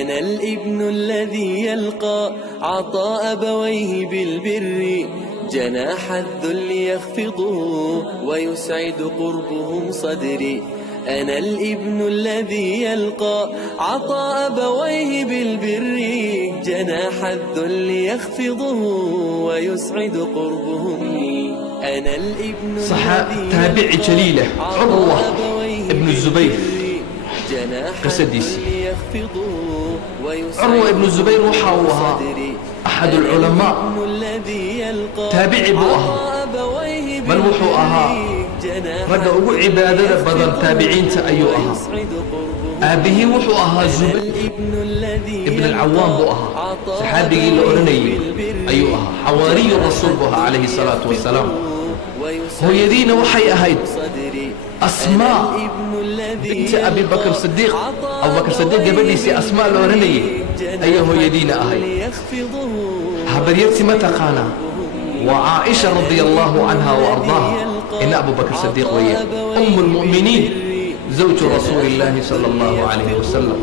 أنا الابن الذي يلقى عطاء أبويه بالبر جناح الذل يخفضه ويسعد قربهم صدري أنا الابن الذي يلقى عطاء أبويه بالبر جناح الذل يخفضه ويسعد قربهم أنا الابن تابعي جليلة عروة ابن الزبير قصديسي عروة ابن الزبير وحاوها أحد العلماء تابعي بوها بل وحوها رجع أقول عبادة بدل تابعين تأيوها أبيه وحوها زبير ابن العوام بوها صحابي الأولاني أيوها حواري الرسول بوها عليه الصلاة والسلام هو يدين وحي أهيد أسماء بنت أبي بكر الصديق أو بكر الصديق قبل سي أسماء الأولاني أيه يدين أهيد هبريتي متى قانا وعائشة رضي الله عنها وأرضاها إن أبو بكر الصديق وياه أم المؤمنين زوج رسول الله صلى الله عليه وسلم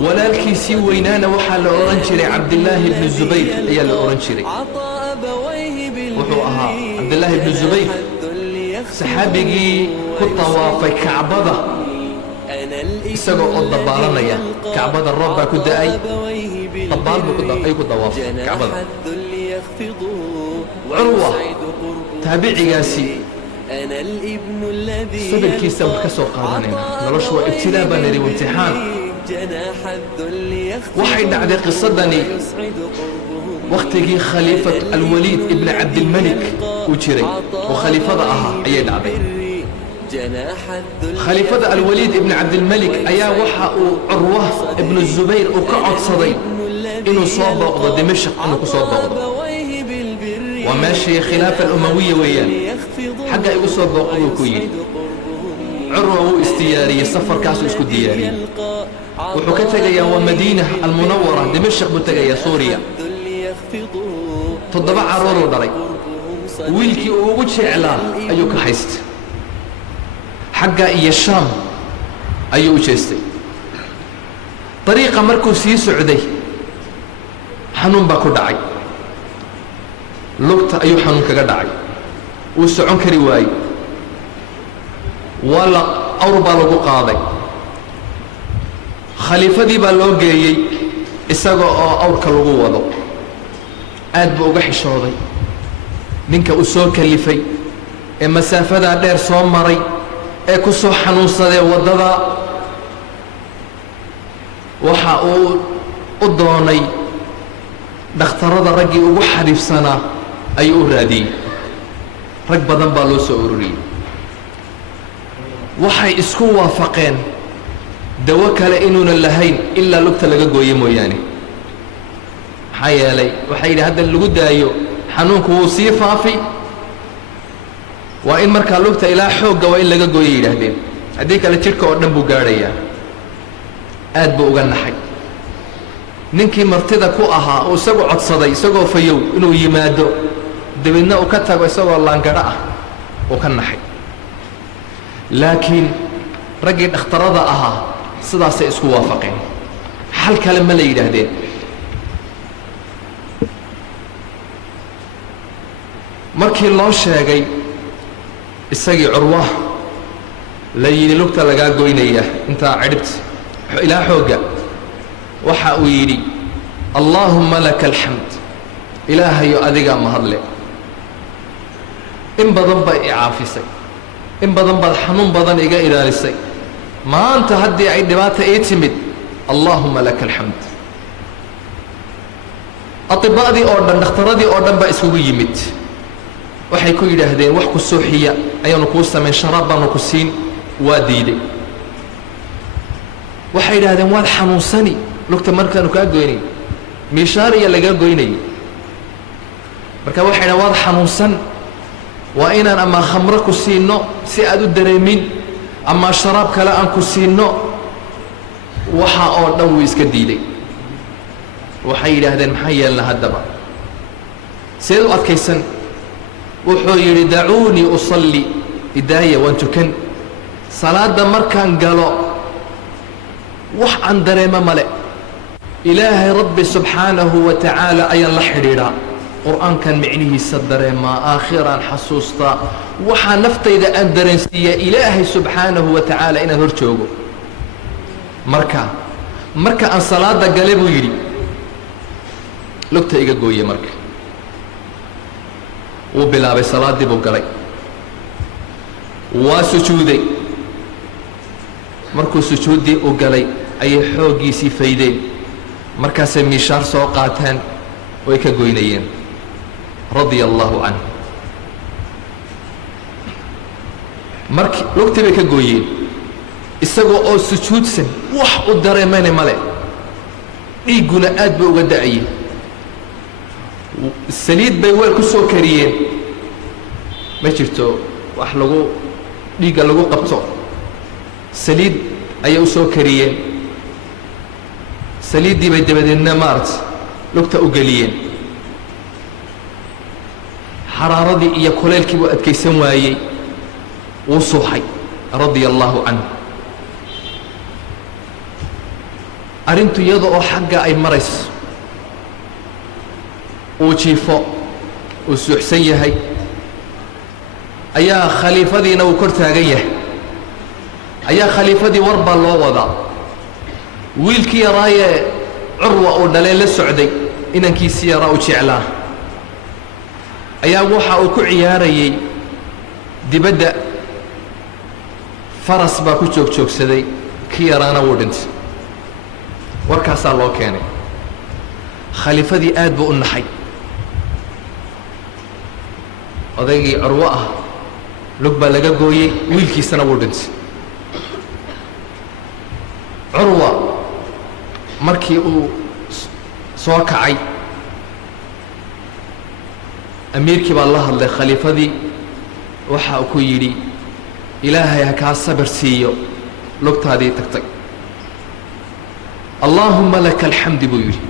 ولكن سوينانا وحال أورنشري عبد الله بن الزبير أي الأورنشري وحوها عبد الله بن الزبير صحابي كطوافي كعبده isagoo oo dabaalanaya kacbada roob baa ku da'ay dabaal buu ay ku dawaafay kacbada urwa taabicigaasi sabirkiisa wax ka soo qaadanayna noloshu waa ibtilaa baan yiri imtixaan waxay dhacday qisadani waqtigii khaliifat alwaliid ibn abd almalik uu jiray oo khaliifada ahaa ayay dhacday خليفة الوليد ابن عبد الملك أيا وحا عروة ابن الزبير وكعد صدي إنه صاب بغضة دمشق إنه صاب بغضة وماشي خلافة الأموية وياه حقا يصاب بغضة كوي عروة استياري سفر كاسو اسكو دياري وحكتها يا ومدينة المنورة دمشق بتجايا سوريا تضبع عرورو داري ويلكي ووجه إعلان أيوك حيست حقا إيا الشام أيو جيستي طريقة مركوسي سعودي حنون باكو دعي لقطة أيو حنون كا دعي وسعون كريواي ولا أوربا لغو قاضي خليفة دي بالو جايي إساقو أوركا لغو وضو آد بوغحي شوضي نينكا أسو كليفي مسافة دا دير صوم مري ee ku soo xanuunsaday wadada waxa uu u doonay dhakhtarada ragii ugu xariifsanaa ay u raadiyay rag badan baa loo soo ururiyay waxay isku waafaqeen dawo kale inuuna lahayn ilaa lugta laga gooyo mooyaane maxaa yeelay waxay yidhaahdeen lagu daayo xanuunku wuu sii faafi وإن مركا لوقت إلى حوجة وإن لقى جوي لهذين هذيك اللي تركه قدام بوجارية آد بوجان حي ننكي مرتدى كوها وسجوا عصدي سجوا فيو إنه يمادو دبنا وكتب وسوى الله انقرأ وكان حي لكن رجل اخترضها صدا سيسكوا وافقين حل كلام لي لهذين مركي الله شاقي isagii curwa la yiri lugta laga goynaya inta ciribti ila xooga waxa uu yiri allahumma lakal hamd ilaahay adiga ma hadle in badan ba icaafisay in badan ba xanuun badan iga ilaalisay maanta hadii ay dhibaato ay timid allahumma lakal hamd atibadi oo dhan dhakhtaradii oo dhan ba isugu yimid waxay ku yiraahdeen wax ku sooxiya ayanu ku sameyn sharaab baan ku siin waa diiday waxay yiraahdeen waad xanuunsani lugta markaan ka goynay miishaariya laga goynay marka waxay yiraahdeen waad xanuunsan waa inaan ama khamro ku siino si aad u dareemin ama sharaab kale aan ku siino waxa oo dhan wuu iska diiday waxay yiraahdeen maxay yeelna hadaba سيد أتكيسن وحير دعوني أصلي إداية وانتكن صلاة مركان قالوا wax aan dareema male ilaahay rabbi subxaanahu wa tacaala ayaan la xidhiidhaa qur'aankan micnihiisa dareemaa aakhiraan xasuustaa waxaa naftayda aan dareensiiyaa ilaahay subxaanahu wa tacaala inaan hor joogo marka aan salaada gale buu yidhi lugta iga gooye marka wuu bilaabay salaaddii buu galay waa sujuuday markuu sujuuddii u galay ayay xooggiisii faydeen markaasay miishaar soo qaateen way ka goynayeen radia allaahu canhu markii lugtii bay ka gooyeen isagoo oo sujuudsan wax u dareemayna male dhiigguna aad bay uga da'ayeen saliid bay weel ku soo kariyeen ma jirto wax dhiigga lagu qabto saliid ayay u soo kariyeen saliiddii bay dabadeedna lugta u geliyeen xaraaradii iyo kuleylkii buu adkaysan waayey wuu suuxay radia allaahu canhu arrintu iyada oo xagga ay marayso uu jiifo uu suuxsan yahay ayaa khaliifadiina uu kor taagan yahay ayaa khaliifadii war baa loo wadaa wiilkii yaraayee curwa uu dhalee la socday inankiisii yaraa u jeclaa ayaa waxa uu ku ciyaarayey dibadda faras baa ku joogjoogsaday kii yaraana wuu dhintay warkaasaa loo keenay khaliifadii aad buu u naxay odaygii curwo ah lug baa laga gooyey wiilkiisana wuu dhintay curwa markii uu soo kacay amiirkii baa la hadlay khaliifadii waxa uu ku yidhi ilaahay ha kaa sabir siiyo lugtaadii tagtay allaahumma laka alxamdi buu yidhi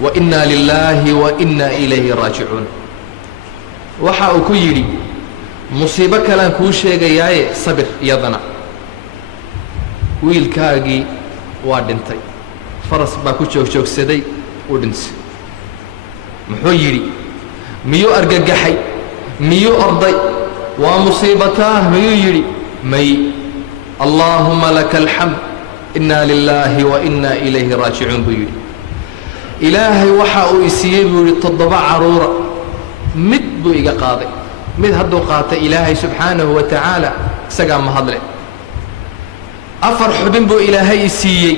wa innaa lilaahi wa innaa ilayhi raajicuun waxa uu ku yidhi musiibo kalean kuu sheegayaaye sabir iyadana wiilkaagii waa dhintay faras baa ku joogjoogsaday uu dhintay muxuu yidhi miyuu argagaxay miyuu orday waa musiibataah miyuu yidhi may allaahumma laka alxamd innaa lilaahi wa innaa ilayhi raajicuun buu yidhi ilaahay waxa uu isiiyey buu yidhi 7 carruura mid buu iga qaaday mid hadduu qaatay ilaahay subxaanahu wa tacaala isagaa mahadle 4 xubin buu ilaahay i siiyey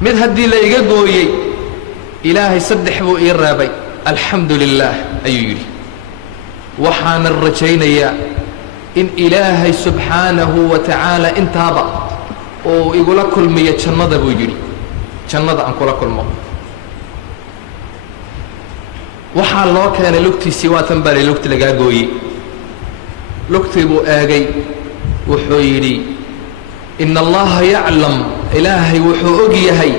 mid haddii la iga gooyey ilaahay 3 buu ii raabay alxamdu lilaah ayuu yidhi waxaanan rajaynayaa in ilaahay subxaanahu wa tacaala intaaba uu igula kulmiyo jannada buu yidhi jannada aan kula kulmo waxaa loo keenay lugtiisii waatan baa lugti lagaa gooyey lugtii buu eegay wuxuu yidhi ina allaha yaclam ilaahay wuxuu og yahay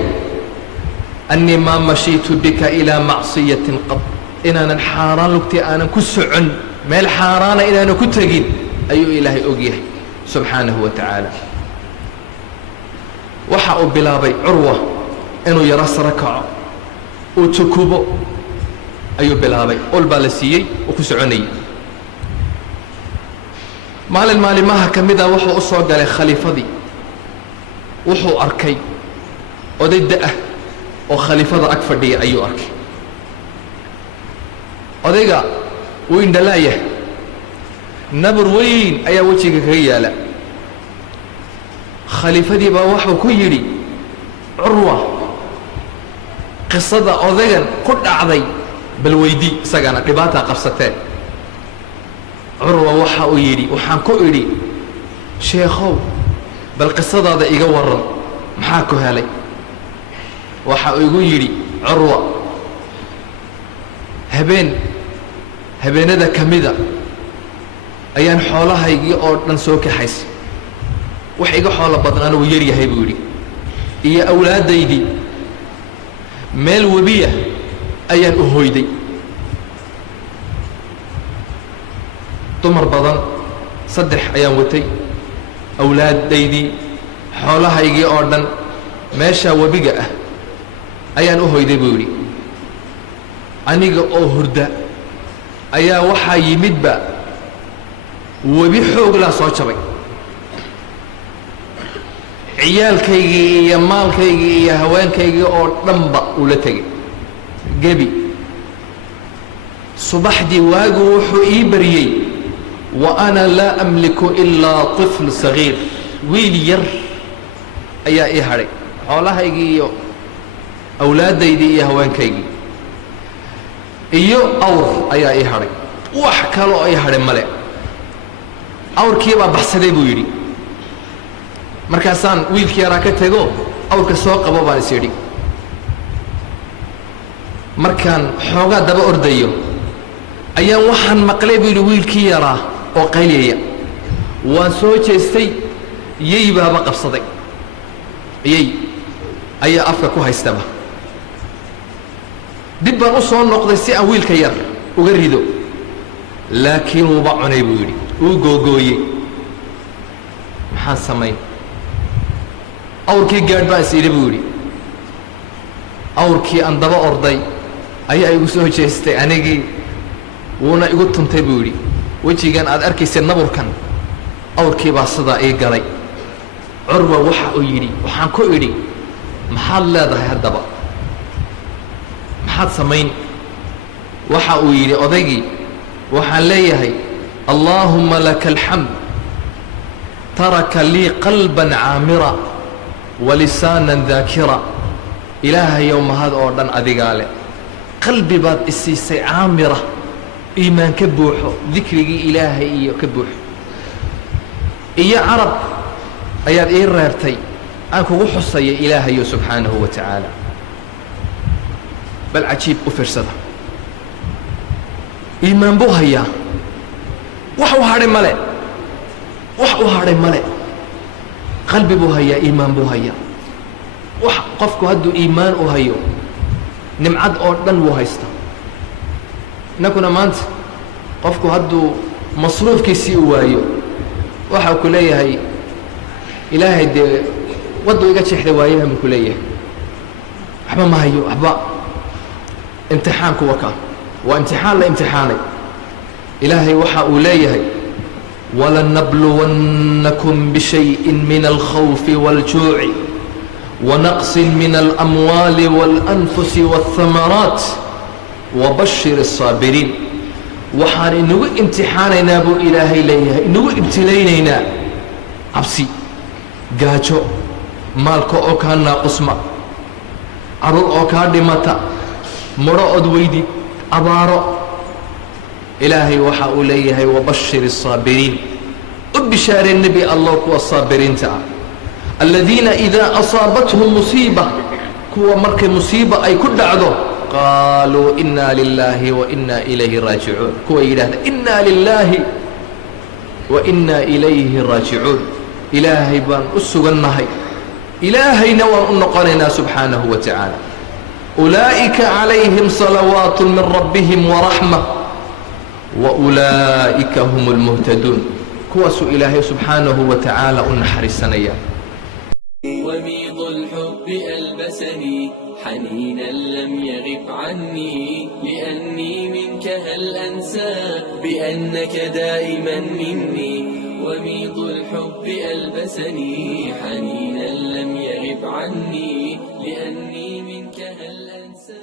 annii maa mashiitu bika ilaa macsiyatin qad inaanan xaaraan lugtii aanan ku socon meel xaaraana inaanan ku tegin ayuu ilaahay og yahay subxaanahu wa tacaala waxa uu bilaabay curwa inuu yaro saro kaco uu tukubo ayuu bilaabay ol baa la siiyey uu ku soconayay maalin maalimaha ka mida wuxuu u soo galay khaliifadii wuxuu arkay oday da'ah oo khaliifada ag fadhiya ayuu arkay odayga wuu indhalaayah nabar weyn ayaa wejiga kaga yaala khaliifadii baa wuxuu ku yidhi curwa qisada odaygan ku dhacday bal weydii isagana dhibaataa qabsatee curwa waxa uu yidhi waxaan ku idhi sheekhow bal qisadaada iga warran maxaa ku helay waxa uu igu yidhi curwa habeenada ka mida ayaan xoolahaygii oo dhan soo kaxaysay wax iga xoolo badnaana wuu yar yahay buu yidhi iyo awlaaddaydii meel webiya ayaan u hoyday dumar badan 3 ayaan watay awlaaddaydii xoolahaygii oo dhan meeshaa webiga ah ayaan u hoyday buu yidhi aniga oo hurda ayaa waxaa yimidba webi xooglaa soo jabay ciyaalkaygii iyo maalkaygii iyo haweenkaygii oo dhanba ula tegay gebi subaxdii waagu wuxuu ii baryey wa ana laa amliku ilaa طifl sagiir wiil yar ayaa ii hadhay xoolahaygii iyo awlaaddaydii iyo haweenkaygii iyo awr ayaa ii hadhay wax kaloo ii hadhay male awrkii baa baxsaday buu yidhi markaasaan wiilkii yaraa ka tego awrka soo qabo baan is yidhi markaan xoogaa daba ordayo ayaan waxaan maqlay buu yidhi wiilkii yaraa oo qayliyaya waan soo jeestay yey baaba qabsaday yey ayaa afka ku haystaba dib baan u soo noqday si aan wiilka yar uga rido laakiin wuuba cunay buu yidhi wuu googooyey maxaan samayn awrkii gaadh baan is idhi buu yidhi awrkii aan daba orday ayaa igu soo jeestay anigii wuuna igu tuntay buu yidhi wejigan aad arkaysay naburkan awrkii baa sidaa ii galay curwa waxa uu yidhi waxaan ku idhi maxaad leedahay haddaba maxaad samayn waxa uu yidhi odaygii waxaan leeyahay allaahumma laka alxamd taraka lii qalban caamira walisaanan daakira ilaahayow mahad oo dhan adigaa leh qalbi baad isiisay caamira iimaan ka buuxo dikrigii ilaahay iyo ka buuxo iyo carab ayaad ii reebtay aan kugu xusaya ilaahayo subxaanahu wa tacaala bal cajiib u fiirsada iimaan buu hayaa wax u hadhay male wax u hadhay male qalbi buu hayaa iimaan buu hayaa wax qofku hadduu iimaan u hayo nimcad oo dhan wuu haystaa innakuna maanta qofku hadduu masruufkiisii u waayo waxau ku leeyahay ilaahay dee waddu iga jeexda waayaha buu ku leeyahay waxba ma hayo waxba imtixaanku wakaa waa imtixaan la imtixaanay ilaahay waxa uu leeyahay walanabluwannakum bishayءin min alkhawfi wاljuuci wanaqsin min alamwaali wاlanfusi wاlhamaraat wabashir الsaabiriin waxaan inagu imtixaanaynaa buu ilaahay leeyahay inagu ibtilaynaynaa cabsi gaajo maalka oo kaa naaqusma carruur oo kaa dhimata mudho od weydid abaaro ilaahay waxa uu leeyahay wabashir الsaabiriin u bishaaree nebi allah kuwa saabiriinta ah aladiina idaa asaabathum musiiba kuwa markay musiiba ay ku dhacdo qaaluu inna lilaahi wa inna ilayhi raajicuun kuwa yidhahda inna lilaahi wa inna ilayhi raajicuun ilaahay baan u sugannahay ilaahayna waan u noqonaynaa subxaanahu wa tacaala ulaa'ika calayhim salawaatu min rabbihim waraxma wa ulaa'ika hum lmuhtaduun kuwaasuu ilaahay subxaanahu wa tacaala u naxariisanaya وميض الحب ألبسني حنينا لم يغب عني لأني منك هل أنسى بأنك دائما مني وميض الحب ألبسني حنينا لم يغب عني لأني منك هل أنسى